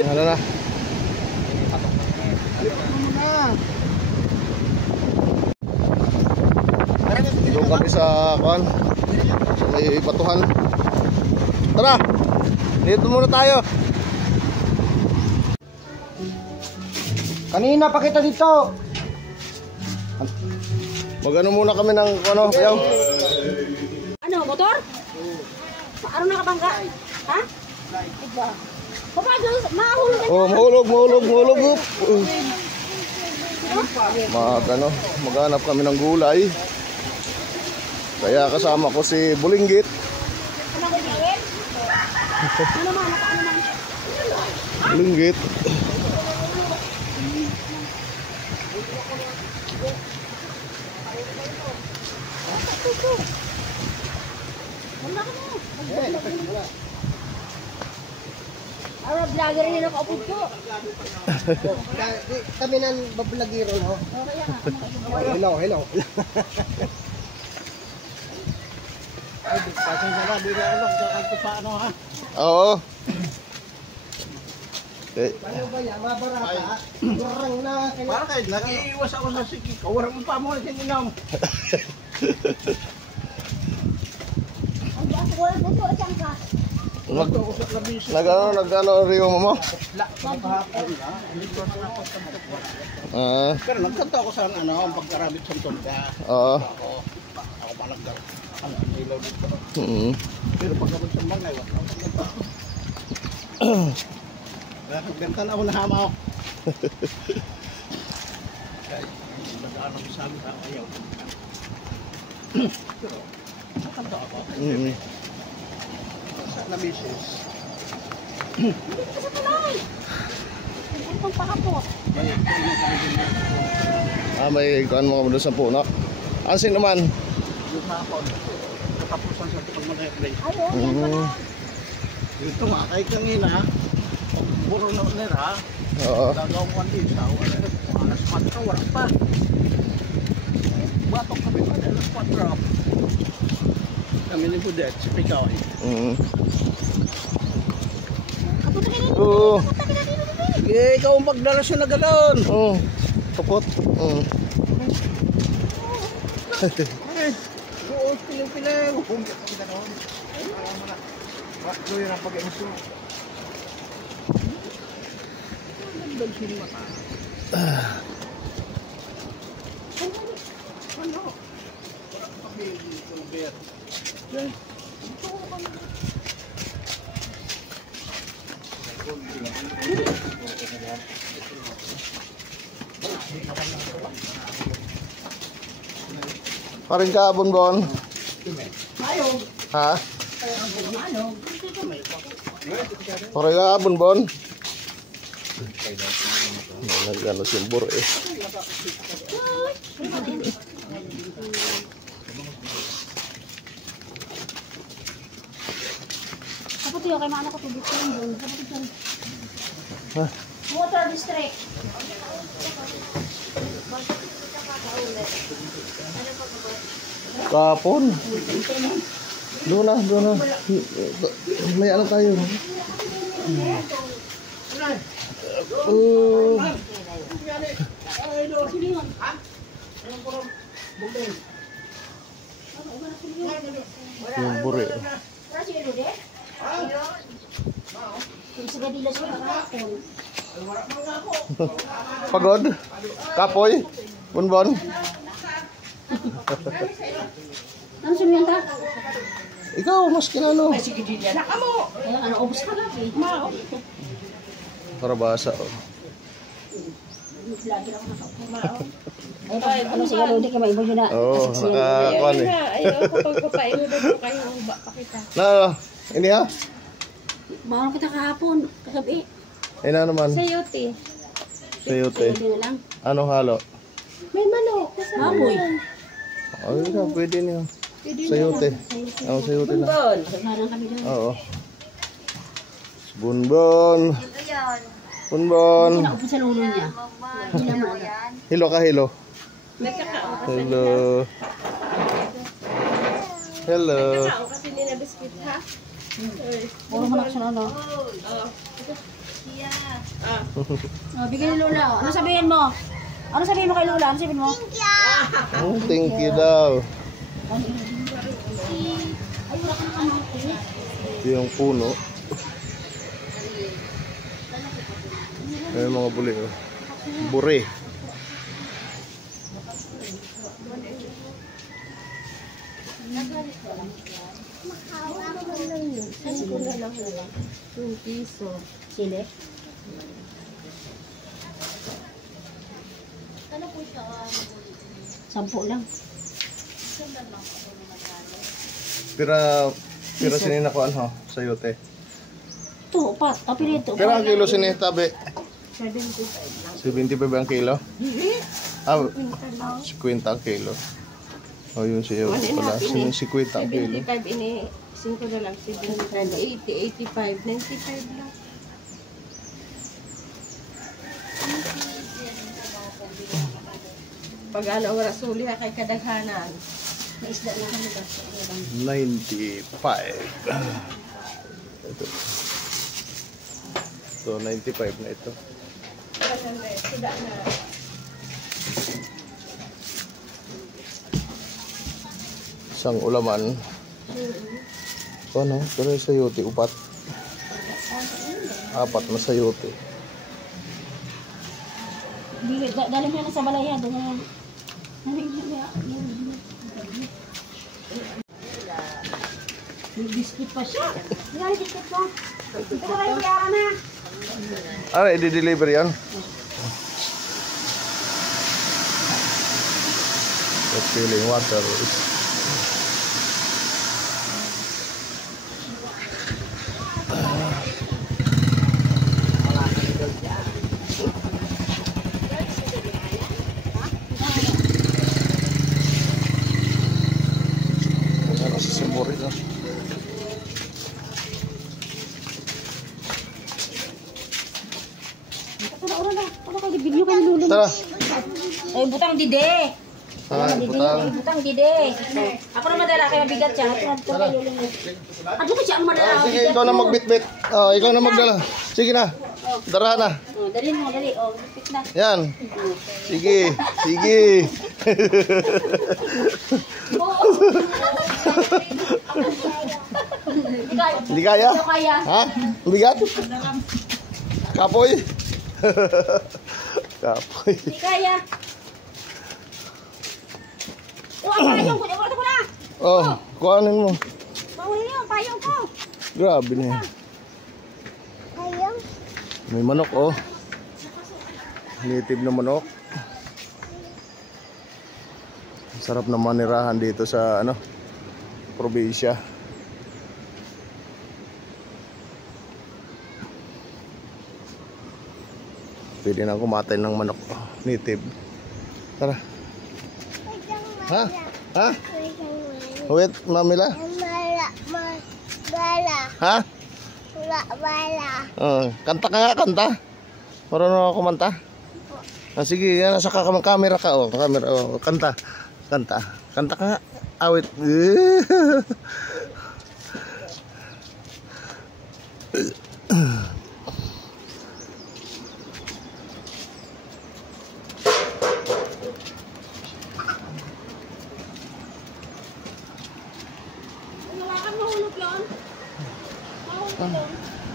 Ano na? Doon kami sa kuan, sa may batuhan. Tara! Dito muna tayo. Kanina pa kita dito. Magano muna kami ng ano, bayaw. Ano, motor? Ano nakabangga? Ha? Iba. Mahulog. Oh, mahulog. Maghanap kami ng gulay. Kaya kasama ko si Bulinggit. Bulinggit. Ara vlogger ni nakaupod ko. Kami nang bablagiro, no? Hello. Ay, pasensya na, di ka alam sa paano ha. Oo. Okay. Paano ba yan? Mabarata? Kurang na. Bakit? Nag-iiwas ako sa sikik. Kawarang mo pa mo na sininom. Ang baso ko lang dito, saan ka? Nag-ano rio mo? Pero nagkanto ako sa ang pagkarabit sa tunda. Oo. Ako malagdar. Ang ilaw dito. Pero pagkarabit sa bangay, wala ako nagkanto. Nagbenta na ako na hama ako. Kaya, nag-ano ko sabi ka, ayaw. Pero, nakanto ako. Sa namisis. Sa tulay. Ang pakapot. May kuan mo doon sa puno. Asin naman. Yung hapon. Katapusan sa tipag mag-play. Ayaw, yan pala. Ito nga, kay kanina, puro na nila, Oo. gagawang one day sa alas 4, wala pa. Batok kami pa, alas 4. Kami ni Budet, si Pikaway. Oo. Sige, ikaw ang pagdala siya na galon. Oo. Tukot. Oo, piling-piling. Humbit ang ganon. Alam mo na, baklo yun ang pag-emuso. Ang sila mata. Ano? Parang pag-ibig ito, Bet. Paring ka, Bonbon. Ha? Paring ka, Bonbon. Nagano simbor eh. Kapag yun, kay mga anak ko tubig ko yun. Water district. Kapon. Doon na. May ano tayo. Yung buri. Pagod? Kapoy? Bonbon? Ano sinihan ka? Ikaw, mas kinano. Ano, ubus ka lang eh. Para basa. Ay, ano si Galudi ka maibo yun na. Oo, nakakuan eh. Ayaw ko pagpapailo na po kayo uba pa kita. Na, ini ha? Bawang kita kahapon, kagabi. Ay na naman. Sayote. Sayote. Hindi na lang. Anong halo? May manok. Baboy. Ay na, pwede niyo. Sayote. Ang sayote na. Parang kami doon. Oo. Bonbon. Bonbon. Hindi na upo sa lulo niya. Hindi naman. Hilo ka, hilo. Nagkakao kasi Hello. Hello. nagkakao kasi nila biscuit ha. Puro mo na kasi ano. Bigyan ni Lola. Ano sabihin mo? Ano sabihin mo kay Lola? Ano sabihin mo? Oh, thank you daw. Ito yung puno. Ayun mga buli. Oh. Bure. Sili. Sampo lang. Pira sinina ko ano, sayote. Ito, pa. Tapirito. Pero ang kilo sinita be? 75 75 ang kilo? Ah, 50 ang kilo. Oh, yun siya pala. 50 ang kilo. 75 ini, 5 na lang. 70, 80, 85, 95 lang. Pag ano, wala suli ha kay kadaghanan. May isda na kami ba? 95. Ito. So, 95 na ito. Suda na. Isang ulaman. Ano? Pero yung sayote, upat. 4 na sayote. Dali mo na sa balaya. May biscuit pa siya. May biscuit pa. Ito ko lang kaya na. Ano, i-deliver yan? The filling water is... Ano sa simbori na? Tara. Ay, butang dide. Butang dide. Ako na madala kaya mabigat siya. Ano ko siya ang madala? Sige, ikaw na magbitbit. Oh, ikaw na magdala. Sige na. Dara na. Dali mo, dali. Oh, bit na. Yan. Sige. Sige. Hindi kaya? Ito kaya. Ha? Bigat? Kapoy. Kapoy. Hindi kaya. Oh, ang payong ko. Ito ko na. Oh, kuhanin mo. Mahuli niyo, ang payong ko. Grabe na yan. Payong? May manok, oh. Native na manok. Sarap na manirahan dito sa, ano, probinsya. Pwede na kumatay ng manok. Oh, native. Tara. Ha? Ha? Wait, mamila? Ha? Kanta ka nga, kanta. Marunong ako kumanta. Ah, sige, yan, nasa camera ka, oh. Camera, oh. Kanta. Kanta. Kanta ka nga. Awit.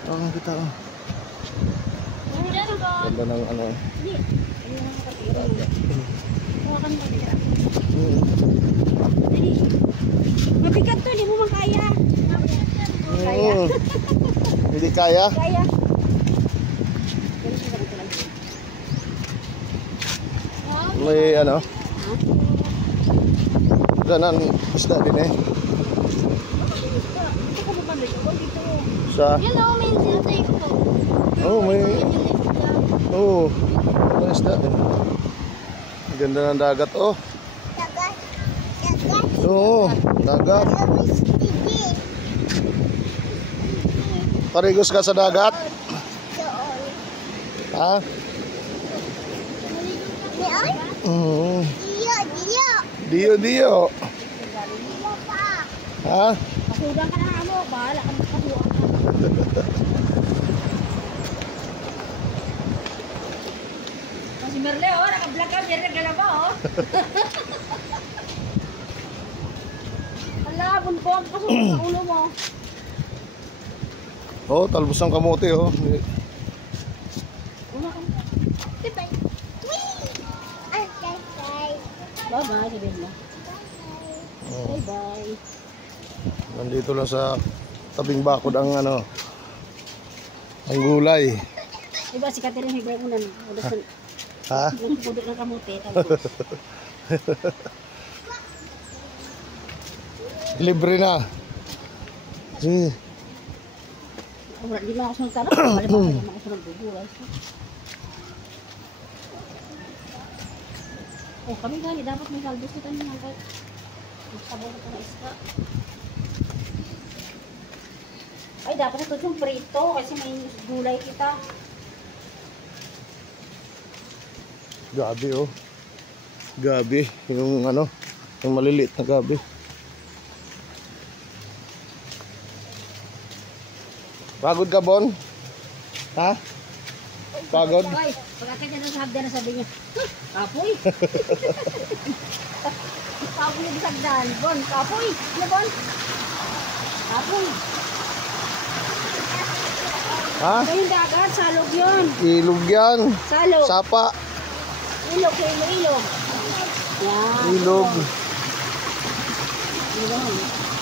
Oh, kita, oh. Ganda ng ano. Mabigat to, hindi mo makaya. Hindi kaya? Kaya. May ano? Danan isda din eh. Sa? Yan o, may sinatay ko. Oh, may... Oh, may isda din. Ganda ng dagat, oh. Dagat. Oo, dagat. Parigos ka sa dagat? Ha? Oo. Dio. Ha? Pasudan ka na mo, bahala ka Si Merle, oh, naka-vlog ka, Merle, galaba, oh. Ala, bunpong, kasunod sa ulo mo. Oh, talbos ng kamote, oh. Bye-bye, sabihin mo. Oh. Bye-bye. Nandito lang sa tabing bakod ang ano, ang gulay. Diba, si Catherine, higay mo na. Ha? Pudo ng kamote. Tapos. Libre na. Sige. Di mo ako sunod ka na. Wala ba ako sunod bubuhay. Oh, kami gani, dapat may kalbos kita niya. Sabaw ko na iska. Ay, dapat ito yung prito kasi may gulay kita. Gabi, oh. Gabi. Yung ano, yung maliliit na gabi. Pagod ka, Bon? Ha? Pagod? Ay, pagkakit niya sa hagdan na sabi niya, kapoy. Kapoy yung sagdan. Bon, kapoy. Ano, Bon? Kapoy. Ha? Ito yung dagat, salog yun. Ilog yan. Salog. Sapa. Ilog, kayo ilog. Yan. Ilog. Ilog.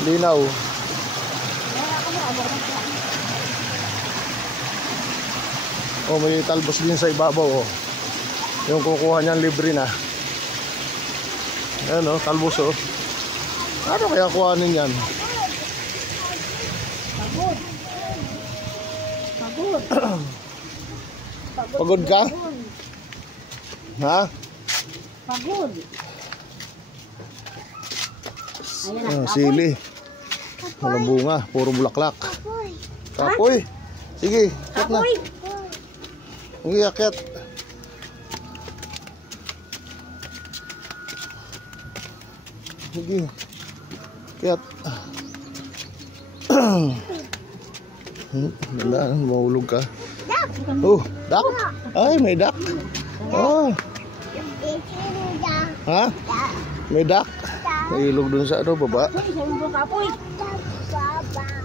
Linaw. Kaya ako mo, abot ng saan. Oh, may talbos din sa ibabaw, oh. Yung kukuha niyan libre na. Ayan, oh, talbos, oh. Ano kaya kuhanin yan? Pagod. Pagod. Pagod ka? Ha? Pagod. Ayan Ah, na, sili. Walang bunga, puro bulaklak. Kapoy. Sige, kat na. kapoy. Sige, akit. Sige. Akit. Wala, mahulog ka. Oh, duck. Ay, may duck. Oh. Ha? May duck. May ilog dun sa ano, baba. Kapoy, sabi mo kapoy.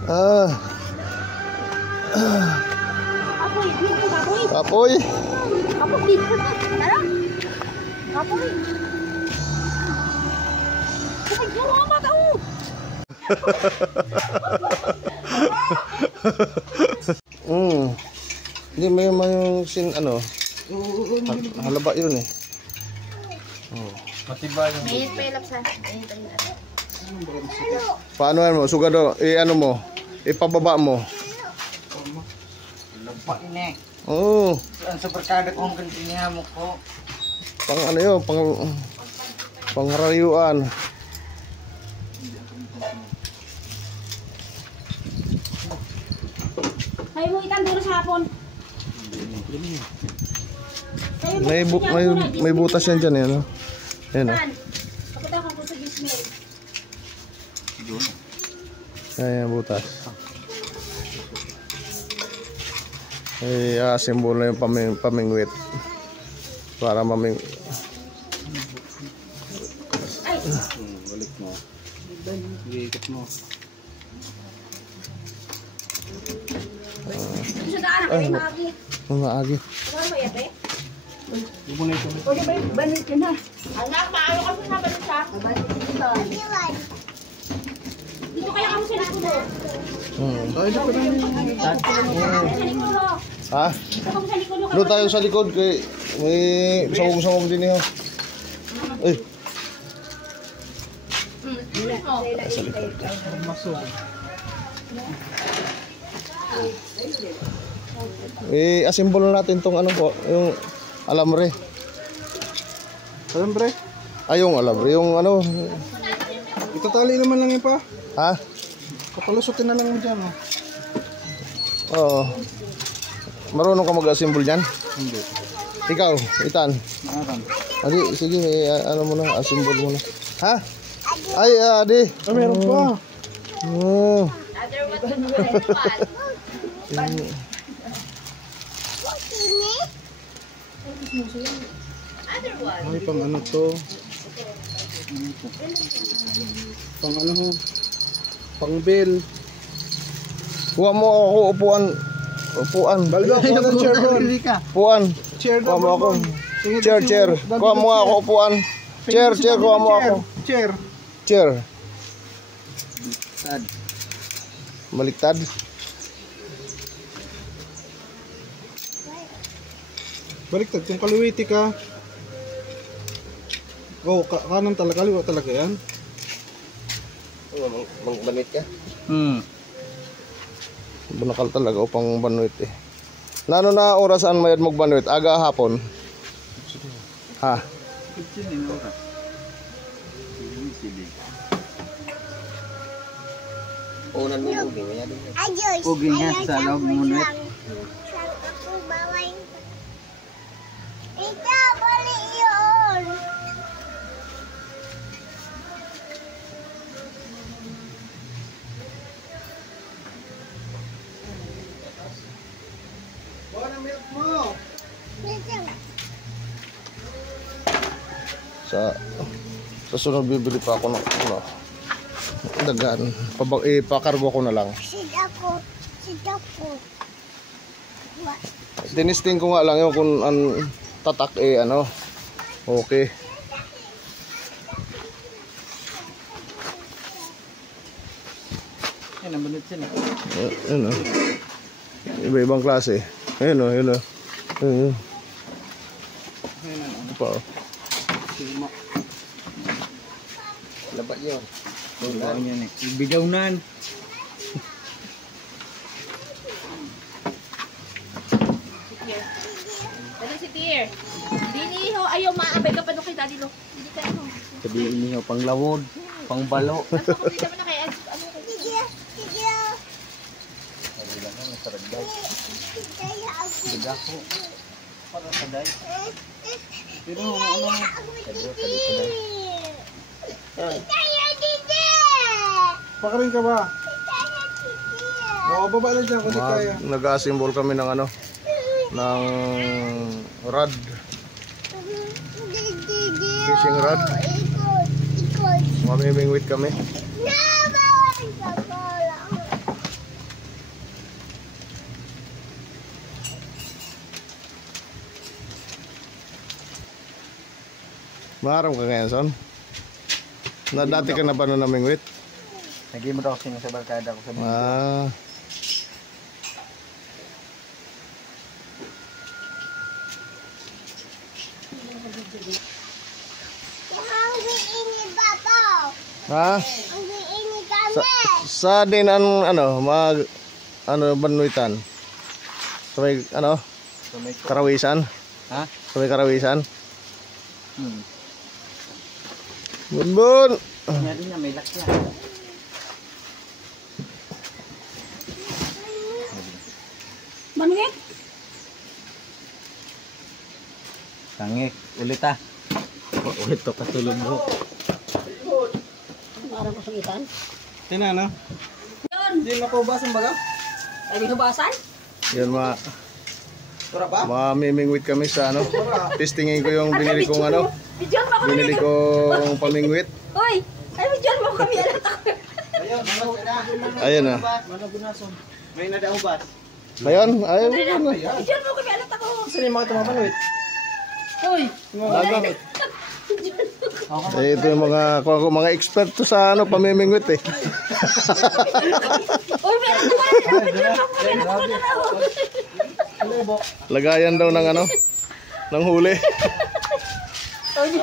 Ah, Kapoy, dito kapoy. kapoy. Kapoy dito. Tara. Kapoy. Kapoy, gawa ka tao. Hindi may yung sin ano. Halaba yun eh. Oh. Mayit pa ilap sa. Paano yan mo? Sugado, ano mo? Ipababa mo. Lampak ini. Oo. Ang superkada kong kantinya mo ko. Pang ano yun? Pangharayuan. Sabi mo itang duro sa hapon. May butas yan dyan eh. Ano? Ayan o. Kapag ako po sa gismail. Ayan butas. Simbol na yung pamingwit. Para maming... Ay! Balik mo. Liikot mo. Sa daan ako ay maagi. Mga agi. Ano ba yan eh? Ibo na ito. O di ba yung banit ka na? Anak, paano ka sa banit siya? Banit ka dito. Dito kaya kamo sa likod. Ay, ito pa rin. Sa likod. Ha? Dito kamo sa likod. Doon tayo sa likod kay may sangog-sangog din yun. Ay. Sa likod. Asimbol natin tong ano po, yung alambre. Alambre. Ay, yung alambre, yung ano. Itatali naman lang yun pa. Ha? Kapalusutin na lang mo dyan. Oh. Oo. Marunong ka mag-asimbol dyan? Hindi. Ikaw, Itan. Akan. Adi, sige, ano mo na, asimbol mo na. Ha? Ay, Adi. Ah, meron pa. Oh. Ay, pang ano to? Pang ano ho? Pang bill. Kuha mo ako upuan. Upuan. Baldo, kuha ng chair doon. Upuan. Chair Kuha doon, mo ako. Baldo. Chair. Kuha mo nga ako upuan. Chair, kuha mo ako. Chair. Chair. Baliktad. Baliktad, kung kaliwiti ka. Oh, kanan talaga, kaliwa talaga yan. Banit ka? Hmm. Bunakal talaga upang banwit eh. Nano na orasan mayad mong banwit? Aga hapon? Ha? 15 in oras. Unan mo yung uging. Uging yan sa loob mo na. Sa sunod bibili pa ako ng dagan. Ipakargo ko na lang. Tinisting ko nga lang yun kung tatak ano. Okay. Yan ang bunot siya. Yun o. Iba-ibang klase. Yun o, yun o. Yun. Ito pa o. Labat yun. Buwan yan eh. Bigawnan. Ano si Tier? Dini ho, ayaw maabay ka pa doon kay Daddy Lo. Hindi ka ano. Sabihin niyo pang lawod, pang balo. Nasa ko dito na kay ano kay Biga ko. Para sa day. Pero ano? Pakarin ka ba? Oo, baba na dyan kung di kaya. Nag-assemble kami ng ano, ng rod, fishing rod. Mamimingwit kami. Maharap ka ngayon, Son? Na dati ka na ba na namingwit? Lagi mo daw kasi sa barkada ko sa mga. Ah. Ha? Sa din ano banwitan. Sa may ano? Karawisan? Ha? Sa may karawisan? Hmm. Bunbun. Kanya din na may lakya. Manungit? Tangik, ulit ah. Ulit to katulog mo. Parang ko sungitan. Tina, no? Yun. Hindi makubasan baga? Ay, hinubasan? Yan Tura ba? mamimingwit kami sa ano. Testingin ko yung binili kong ano. Bidyon mo ako na Binili kong pamingwit. Hoy! Ay, bidyon mo kami alat ako. Ayun, Ayun na. managunason. May nadaubas. Ayun, ayun. Bidyon mo kami alat ako. Saan yung mga tumapanwit? Hoy! Gagamit. Ito yung mga expert to sa ano pamimingwit eh. Hoy, meron naman! Bidyon mo kami alat ako na raw. Lagayan daw ng ano, ng huli.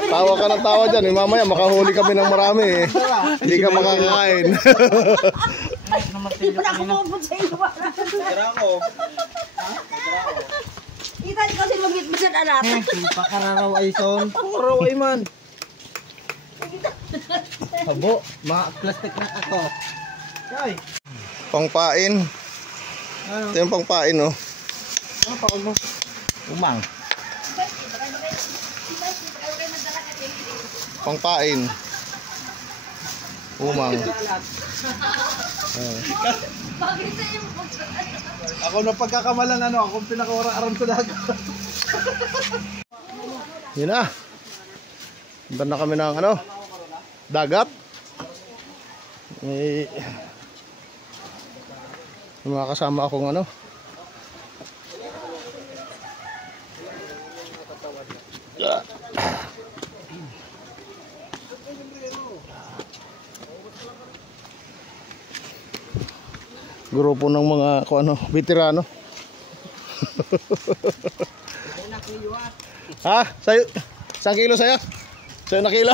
Tawa ka ng tawa dyan, mamaya makahuli kami ng marami eh. Hindi ka makakain. Wala ko mabot sa iyo. Tira ko. Kita di kasi mag-bidyon alat. Pakararaw ay son. Puro ay man. Habo, plastic na ako. Kay. Pangpain. Ito yung pangpain oh. Ano pa mo? Umang. Pangpain. Umang. Ako na pagkakamalan ako pinakawarang sa dagat. Yun na. Punta na kami ng dagat. May mga kasama akong grupo ng mga veterano. Ha? Sayo? 1 kilo sa'yo? Sa'yo na kilo?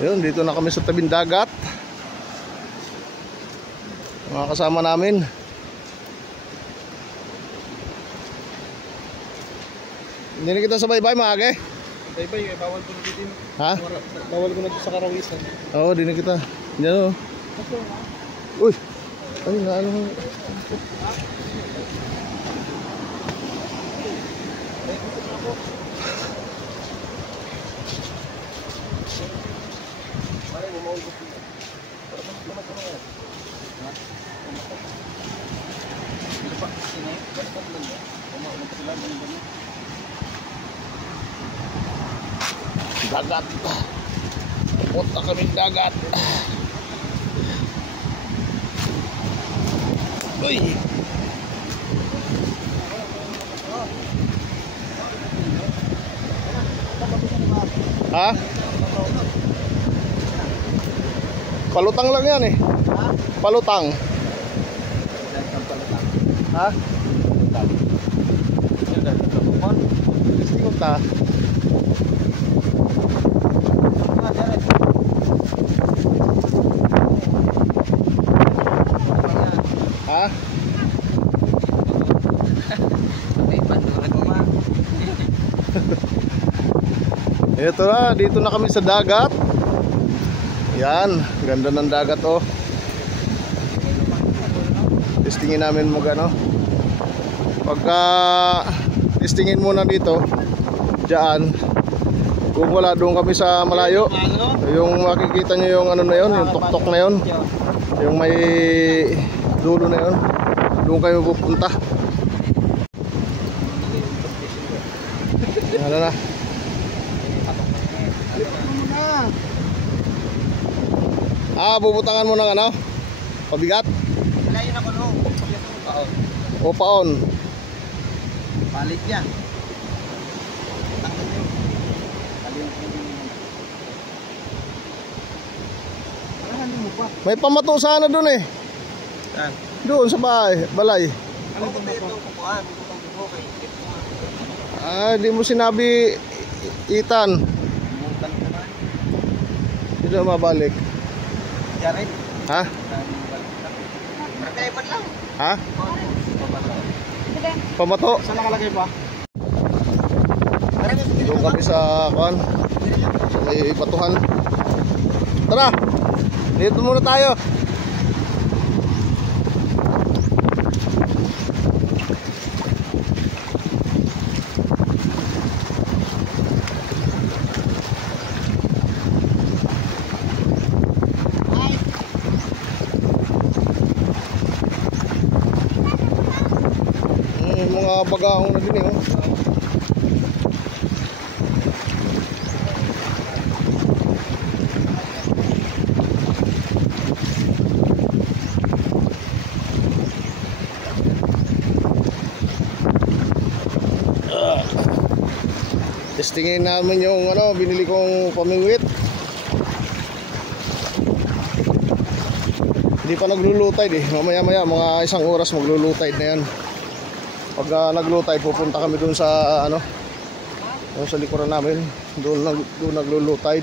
Yun, dito na kami sa tabing dagat. Mga kasama namin. Hindi na kita sa baybay, maage. Baybay, bawal ko na dito. Ha? Bawal ko na dito sa karawisan. Oo, di na kita. Diyan Uy! Ay, naano. Dagat. Punta kaming dagat. Uy. Ha? Palutang lang yan eh. Palutang. Ha? Gusto ta. Ha? Ito na, dito na kami sa dagat. Yan, ganda ng dagat oh. Testingin namin mo pagka testingin muna dito diyan. Kung wala, doon kami sa malayo. Yung makikita nyo yung na yun, yung tuktok na yun, yung may dulo na yun, doon kayo pupunta. Yan na. Bubutangan mo ng pabigat? Kalayin ako no. O paon? Palit yan. May pamato sana doon eh. Doon sa balay. Di mo sinabi, Ethan. Hindi na mabalik. Ha? Ha? Pamato? Saan nakalagay pa? Doon kami sa sa may batuhan. Tara! Dito muna tayo. Mga bagahong na din eh. Testingin namin yung binili kong pamingwit. Hindi pa naglulutay eh. Mamaya-maya mga 1 oras maglulutay na yan. Pag naglutay, pupunta kami dun sa doon sa likuran namin. Doon naglulutay.